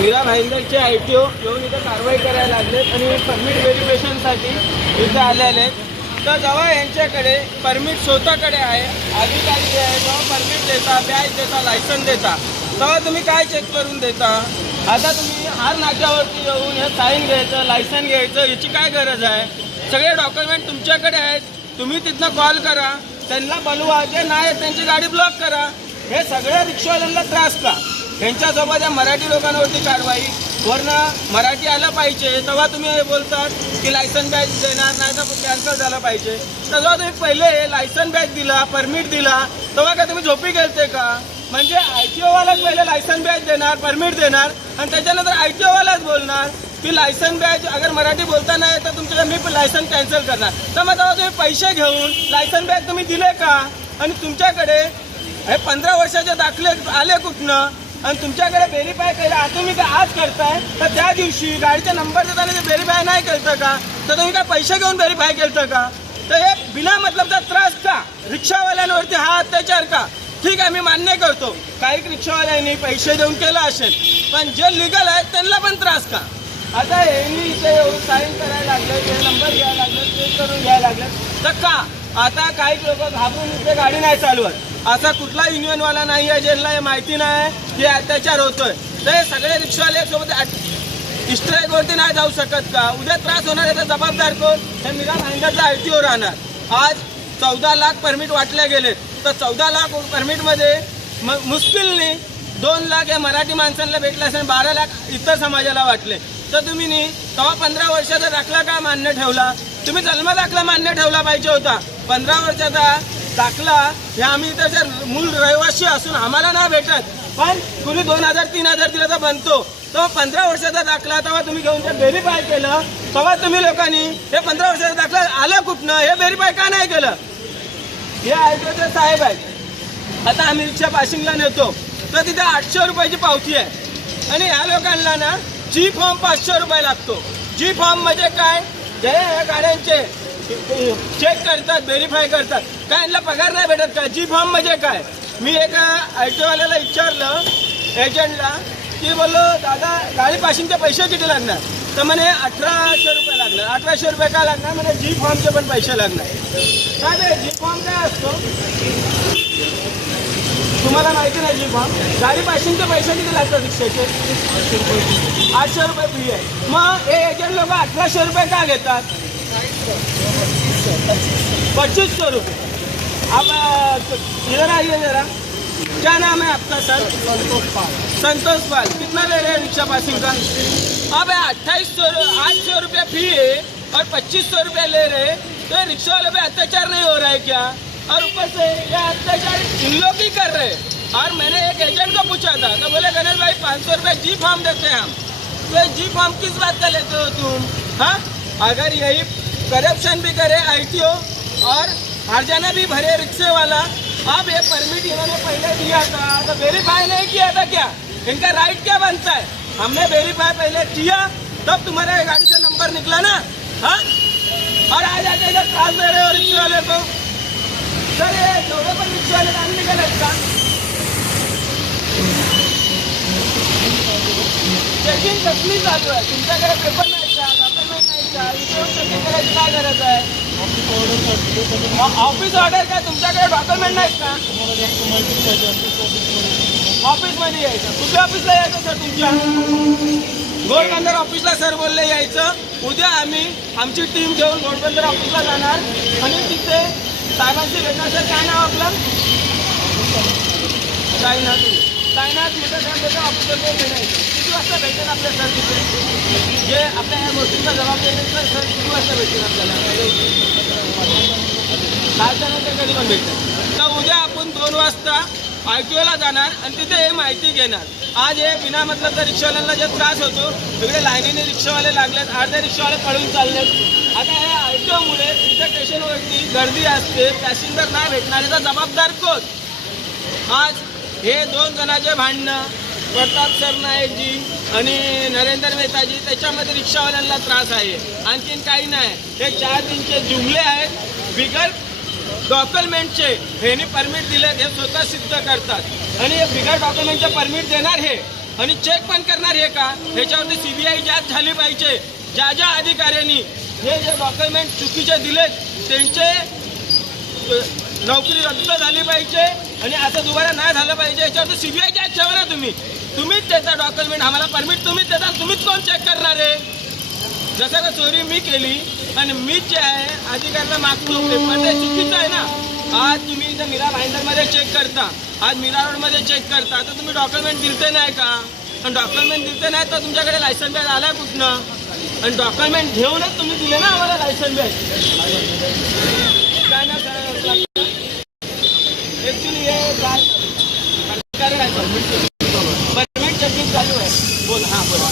Mira भाईंदरचे ITO येऊन इथं कारवाई करायला लागलेत आणि परमिट व्हेरिफिकेशनसाठी इथे आलेले आहेत. तर जेव्हा यांच्याकडे परमिट स्वतःकडे आहे, अधिकारी आहे, जेव्हा परमिट देता, बॅच देता, लायसन देता, तेव्हा तुम्ही काय चेक करून देता? आता तुम्ही हार नाक्यावरती येऊन हे साईन घ्यायचं, लायसन घ्यायचं, याची काय गरज आहे? सगळे डॉक्युमेंट तुमच्याकडे आहेत. तुम्ही तिथनं कॉल करा, त्यांना बोलवा, जे नाही त्यांची गाडी ब्लॉक करा. हे सगळ्या रिक्षावाल्यांना त्रास का? यांच्यासोबत या मराठी लोकांवरती कारवाई, वरनं मराठी आलं पाहिजे. तेव्हा तुम्ही हे बोलतात की लायसन बॅच देणार नाही तर कॅन्सल झालं पाहिजे. तेव्हा तुम्ही पहिले लायसन बॅच दिला, परमिट दिला, तेव्हा का तुम्ही झोपी गेलते का? म्हणजे ITOवालाच पहिले लायसन बॅच देणार, परमिट देणार आणि त्याच्यानंतर ITOवालाच बोलणार की लायसन बॅच अगर मराठी बोलता नाही तर तुमचं मी लायसन कॅन्सल करणार. तर मग तेव्हा तुम्ही पैसे घेऊन लायसन बॅच तुम्ही दिले का? आणि तुमच्याकडे हे 15 वर्षाचे दाखले आले कुठनं? आणि तुमच्याकडे व्हेरीफाय केला तुम्ही काय आज करताय तर त्या दिवशी गाडीचा नंबर देताना ते व्हेरीफाय नाही केलं का? तर तुम्ही काय पैसे घेऊन व्हेरीफाय केलं का? तर हे बिना मतलबचा त्रास का? रिक्षावाल्यांवरती हा अत्याचार का? ठीक आहे, मी मान्य करतो काही रिक्षावाल्यांनी पैसे देऊन केलं असेल, पण जे लिगल आहेत त्यांना पण त्रास का? आता यांनी इथे येऊन साईन करायला लागले, ते नंबर घ्यायला लागले, चेक करून घ्यायला लागले, तर का? आता काही लोक घाबरून इथे गाडी नाही चालवत. असा कुठला युनियनवाला नाही आहे ज्यांना हे माहिती नाही की अत्याचार होतोय. तर हे सगळे रिक्षावाले सोबत स्ट्राईकवरती नाही जाऊ शकत का? उद्या त्रास होणार आहे तर जबाबदार कोण? हे मीरा भाईंदरचा ITO राहणार. आज 14 लाख परमिट वाटले गेलेत, तर 14 लाख परमिटमध्ये मुश्किलने 2 लाख या मराठी माणसांना भेटले असेल, 12 लाख इतर समाजाला वाटले. तर तुम्ही तेव्हा 15 वर्षाचा दाखला का मान्य ठेवला? तुम्ही जन्म दाखला मान्य ठेवला पाहिजे होता. 15 वर्षाचा दाखला हे आम्ही त्याच्या मूळ रहिवासी असून आम्हाला नाही भेटत, पण कुणी 2000-3000 दिला तर बनतो. तेव्हा 15 वर्षाचा दाखला तेव्हा तुम्ही घेऊन ते व्हेरीफाय केलं, तेव्हा तुम्ही लोकांनी हे 15 वर्षाचा दाखला आलं कुठनं हे व्हेरीफाय का नाही केलं? हे ITOचे साहेब आहेत. आता आम्ही रिक्षा पासिंगला नेतो तर तिथे 800 रुपयाची पावती आहे आणि ह्या लोकांना ना G फॉर्म 500 रुपये लागतो. G फॉर्म म्हणजे काय? जे या गाड्यांचे चेक करतात, व्हेरीफाय करतात, काय यांना पगार नाही भेटत का? G फॉर्म म्हणजे काय? मी एका ITOवाल्याला विचारलं एजंटला की बोललो दादा गाडी पासिंगचे पैसे किती लागणार? तर म्हणे 1800 रुपये लागणार. 1800 रुपये काय लागणार? म्हणजे G फॉर्मचे पण पैसे लागणार. काय ते G फॉर्म काय असतो तुम्हाला माहिती नाही? G फॉर्म गाडी पासिंगचे पैसे किती लागतात रिक्षाचे? 800 रुपये फी आहे. मग हे एजंट लोक 1800 रुपये का घेतात? 2500 रुपये. अब इधर आइए जरा, क्या नाम है आपका सर? संतोष पाल. कितना ले रहे हैं रिक्शा पासिंग का? अब 800 रुपये फी है और 2500 रुपये ले रहे, तो रिक्शा वाले पे अत्याचार नहीं हो रहा है क्या? और ऊपर से ये अत्याचार इन लोग ही कर रहे हैं. और मैंने एक एजेंट को पूछा था तो बोले गणेश भाई 500 रुपये G फॉर्म देते हैं हम. तो G फॉर्म किस बात का लेते हो तुम? हाँ, अगर यही करप्शन भी करे ITO और हरजाना भी भरे रिक्शे वाला, अब ये परमिट इन्होंने पहले दिया था तो वेरीफाई नहीं किया था क्या? इनका राइट क्या बनता है? हमने वेरीफाई पहले किया तब तुम्हारे गाड़ी से नंबर निकला ना. हाँ, और आज आके इधर त्रास दे रहे हो रिक्शे वाले को. सर ये दोनों पर रिक्शे वाले काम नहीं कर का? चेकिंग कसली चालू आहे? तुमच्याकडे पेपर नाही का? डॉक्युमेंट नाही का? इथे चेकिंग करायची काय गरज आहे? ऑफिस ऑर्डर काय तुमच्याकडे डॉक्युमेंट नाहीत का? ऑफिसमध्ये यायचं. कुठल्या ऑफिसला यायचं सर? तुमच्या घोडबंदर ऑफिसला सर बोलले यायचं. उद्या आम्ही आमची टीम घेऊन घोडबंदर ऑफिसला जाणार आणि तिथे साहेबांशी भेटणार. सर काय नाव आपलं? साईनाथ मिटर साहेब ऑफिसवर भेटायचं. किती वाजता भेटेल आपल्या सर तिथे? जे आपल्या या गोष्टीचा जबाब देतील सर किती वाजता भेटेल आपल्याला? साहेबांच्या कधी पण भेटेल. तर उद्या आपण 2 वाजता ITOला जाणार आणि तिथे हे माहिती घेणार. आज हे बिना मतलबच्या रिक्षावाल्यांना जे त्रास होतो, तिकडे लाईनीने रिक्षावाले लागलेत, अर्धे रिक्षावाले पळून चाललेत. आता हे ITOमुळे तिथे स्टेशनवरती गर्दी असते, पॅसेंजर नाही भेटणार, याचा जबाबदार कोण? आज हे 2 जणांचे भांडणं, प्रताप सरनाईकजी आणि नरेंद्र मेहताजी, त्याच्यामध्ये रिक्षावाल्यांना त्रास आहे. आणखीन काही नाही. हे 4 दिनचे जुमले आहेत बिगर डॉक्युमेंटचे. ह्यांनी परमिट दिले हे स्वतः सिद्ध करतात आणि बिगर डॉक्युमेंटचे परमिट देणार हे आणि चेक पण करणार हे का, ह्याच्यावरती CBI जांच झाली पाहिजे. ज्या ज्या अधिकाऱ्यांनी हे जे डॉक्युमेंट चुकीचे दिलेत त्यांचे नोकरी रद्द झाली पाहिजे आणि असं दुबारा नाही झालं पाहिजे. याच्यावरती CBI जांच ठेवा ना तुम्हीच देता डॉक्युमेंट, आम्हाला परमिट तुम्हीच देता, तुम्हीच कोण चेक करणार आहे. जसं का चोरी मी केली आणि मीच जे आहे अधिकाऱ्याला मागतो पण ते चुकीचं आहे ना. आज तुम्ही इथं मीरा भाईंदरमध्ये चेक करता, आज मीरा रोडमध्ये चेक करता, तर तुम्ही डॉक्युमेंट दिलते नाही का. आणि डॉक्युमेंट दिलते नाही तर तुमच्याकडे लायसन बॅग आला कुठनं, आणि डॉक्युमेंट घेऊनच तुम्ही दिले ना आम्हाला लायसन बॅग. काय ना ॲक्च्युली हे काय कारण आहे परमिट चेकिंग चालू आहे. बोल हां बोला.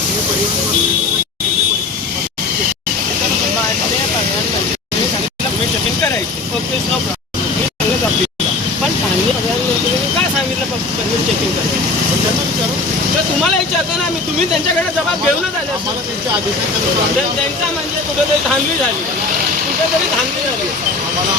परमिट चेकिंग करायची ओके नो प्रॉब्लेम. मी सांगत आपल्याला पण सांगितलं काय सांगितलं परमिट चेकिंग करायचं तर तुम्हाला विचारतो ना मी. तुम्ही त्यांच्याकडे जबाब घेऊनच आले. त्यांचा म्हणजे कुठेतरी धांदली झाली, कुठेतरी धांदली झाली. आम्हाला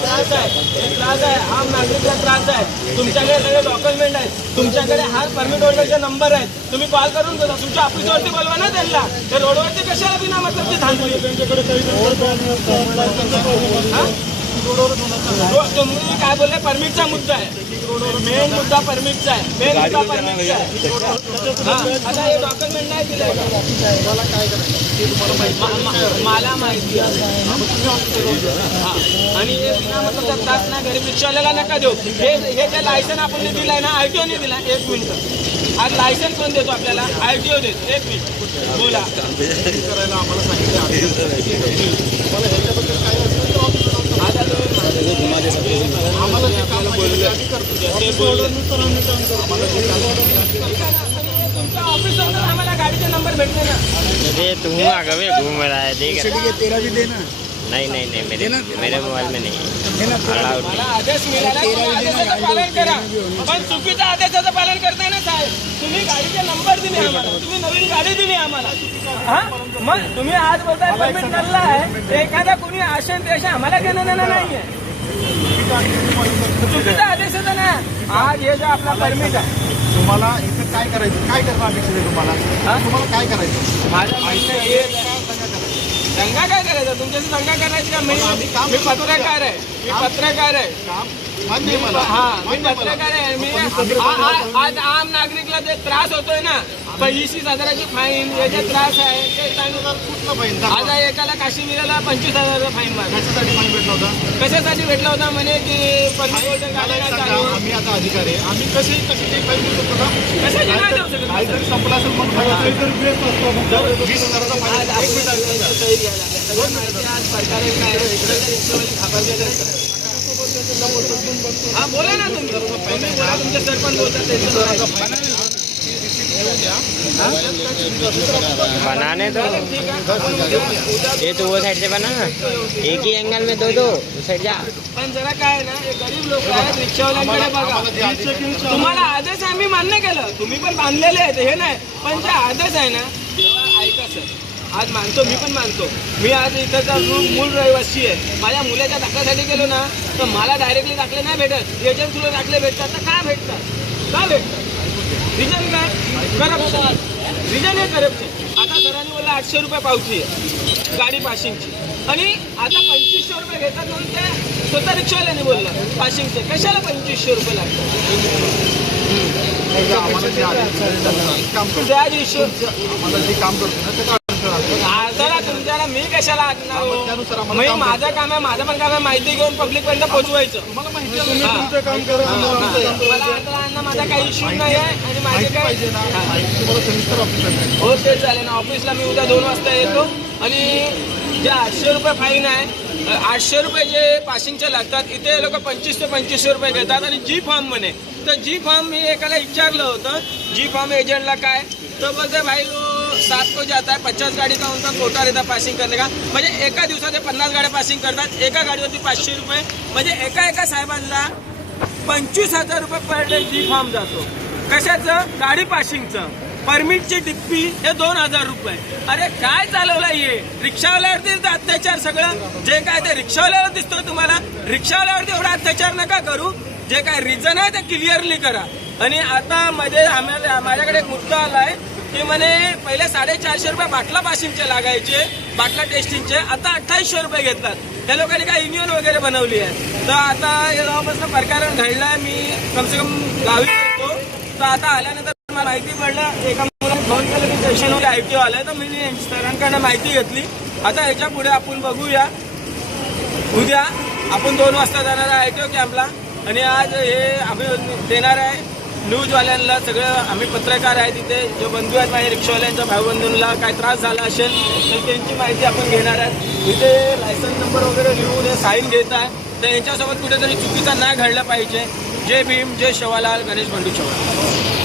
त्रास आहे, आम नागरिकला त्रास आहे. तुमच्याकडे सगळे डॉक्युमेंट आहेत, तुमच्याकडे हा परमिट होल्डरचे नंबर आहेत, तुम्ही कॉल करून देता. तुमच्या ऑफिसवरती बोलवा ना त्यांना. ते रोडवरती कशाला बिना मतलब ते थांबली. तुम्ही काय बोलले परमिटचा मुद्दा आहे, मेन मुद्दा परमिटचा आहे, मेन मुद्दा परमिटचा आहे. आता हे डॉक्युमेंट नाही दिले मला माहिती आहे. आणि हे बिना मतलब त्रास ना गरीब रिक्षावाल्याला नका देऊ. हे जे लायसन आपण दिलाय ना ITO ने दिला. एक मिनिट, आज लायसन कोण देतो आपल्याला, ITO देतो. एक मिनिट बोला. आम्हाला गाडीचे नंबर भेटले ना. तुम आगे घूम रहा है देख तेरा भी देना. नहीं मेरे मोबाईल में नहीं. मला आदेश मिळाला, आदेशाचं पालन करा. पण चुकीचा आदेशाचं पालन करताय ना साहेब. तुम्ही गाडीचे नंबर दिले आम्हाला, तुम्ही नवीन गाडी दिली आम्हाला. हा मग तुम्ही आज बोलताय परमिट चालला आहे, एखादा कोणी आशन देश आम्हाला घेणं देणं नाहीये. चुकीचा आदेश होता ना. आज हे जो आपला परमिट आहे, तुम्हाला इथं काय करायचं, काय करणं अपेक्षित आहे तुम्हाला काय करायचं. माझं म्हणणं हे दंगा काय करायचा, तुमच्याशी दंगा करायची का. मी पत्रकार आहे, मी पत्रकार आहे. मान्य मला. हा मी पत्रकार आहे. मी आज आम नागरिकला जे त्रास होतोय ना, 25,000ची फाईन, याचे त्रास आहे ते कुठलं फाईन. आज एकाला काश्मीरला 25,000चा फाईन मारला. कशासाठी फाईन भेटला होता, कशासाठी भेटला होता म्हणे की आम्ही आता अधिकारी आहे, आम्ही कशी फाईन देऊ शकतो का. कशाची नाही देऊ शकत. काहीतरी संपला असेल मग 20,000चा फाईन. आज सरकारने काय हा बोला ना तुम्ही बोला. तुमचे सरपंच बोलतात बनाने दो. ये तो वो साइड से बना, एक ही एंगल में दो उस साइड जा. पण जरा काय ना, हे गरीब लोक आहेत, रिक्षावाल्यांकडे बघा. तुम्हाला आदेश आम्ही मान्य केलं, तुम्ही पण बांधलेले आहेत हे नाही. पण जे आदेश आहे ना, ऐका सर, आज मानतो, मी पण मानतो. मी आज इथंचा मूळ रहिवासी आहे. माझ्या मुलाच्या दाखल्यासाठी गेलो ना तर मला डायरेक्टली दाखले नाही भेटत, एजंट थ्रू दाखले भेटतात. तर काय भेटतात, का भेटतात, रिजन काय, करप्शन. रिजन हे करप्शन. आता सरांनी बोलला 800 रुपये पावती आहे गाडी पासिंगची, आणि आता 2500 रुपये घेतात म्हणून ते स्वतः रिक्षावाल्याने बोललं पासिंगचे. कशाला 2500 रुपये लागतात. तुमच्याला मी कशाला आणणार. माझं काम आहे, माझं पण काम आहे माहिती घेऊन पब्लिक पर्यंत पोहोचवायचं. माझा काही इश्यू नाही आहे. आणि माझे काय हो ते चालेल ना. ऑफिसला मी उद्या 2 वाजता येतो. आणि जे 800 रुपये फाईन आहे, 800 रुपये जे पासिंगचे लागतात, इथे लोक 2500 ते 2500 रुपये घेतात. आणि जी फॉर्म म्हणे, तर जी फॉर्म मी एकाला विचारलं होतं जी फॉर्म एजंटला काय, तो बोलते भाई 7 को जाता है, 50 गाड़ी का उनका कोटा रहता पासिंग करने का. म्हणजे एका दिवसात 50 गाड्या पासिंग करतात. एका गाडीवरती 500 रुपये, म्हणजे एका साहेबांना 25,000 रुपये पर डे जी फॉर्म जातो. कशाचं, गाडी पासिंगचं. परमिटची टिप्पी हे 2000 रुपये. अरे काय चालवलं हे? रिक्षावाल्यावरती तर अत्याचार सगळं जे काय ते रिक्षावाल्यावर दिसतोय तुम्हाला. रिक्षावाल्यावरती एवढा अत्याचार नका करू. जे काय रिझन आहे ते क्लिअरली करा. आणि आता मध्ये माझ्याकडे एक मुद्दा आलाय की म्हणे पहिले 450 रुपये बाटला पासिंगचे लागायचे, बाटला टेस्टिंगचे, आता 2800 रुपये घेततात. त्या लोकांनी काय युनियन वगैरे बनवली आहे. तर आता जेव्हापासून प्रकरण घडलाय मी कमसे कम गावी करतो. तर आता आल्यानंतर मला माहिती पडलं एका मुलाने फोन केलं की स्टेशनवर ITO आलाय. तर मी सरांकडनं माहिती घेतली. आता ह्याच्या पुढे आपण बघूया. उद्या आपण 2 वाजता जाणार आहे ITO कॅम्पला आणि आज हे आम्ही देणार आहे न्यूजवाल्यांना. सगळं आम्ही पत्रकार आहे तिथे, जे बंधू आहेत माझ्या रिक्षावाल्यांच्या भाऊबंधूंना काय त्रास झाला असेल तर त्यांची माहिती आपण घेणार आहे. इथे लायसन्स नंबर वगैरे लिहून हे साईन घेत आहे. तर यांच्यासोबत कुठेतरी चुकीचा नाही घडलं पाहिजे. जय भीम, जय शिवलाल, गणेश बंधू चव्हाण.